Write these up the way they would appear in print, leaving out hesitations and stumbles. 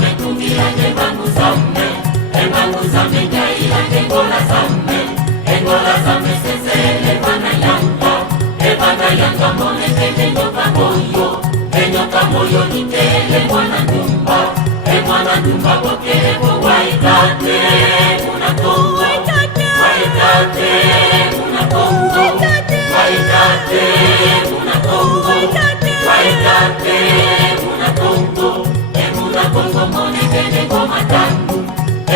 mekungira ngebangu zame jaila engola zame sesele bana yanga mone kende nyoka moyo nitele mwana ndumba bokele bo waitate munakongo waitate munakongo mone kende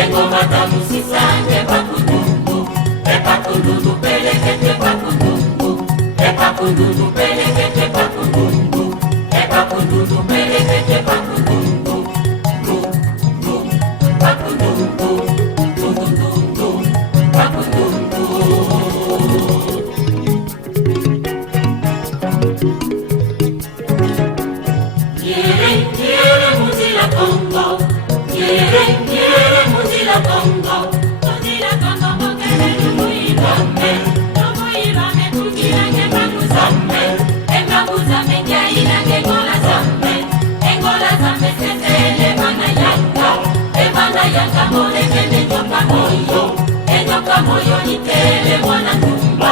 ngoma tamu sisanje pakundundu pelekete pakundundu pelekete pakundundu pelekete pakundundu Nyere muzila Kongo bokele Lumuirame kugira ngebangu zame jaila engola zame sesele bana yanga mone kende nyoka moyo nitele mwana ndumba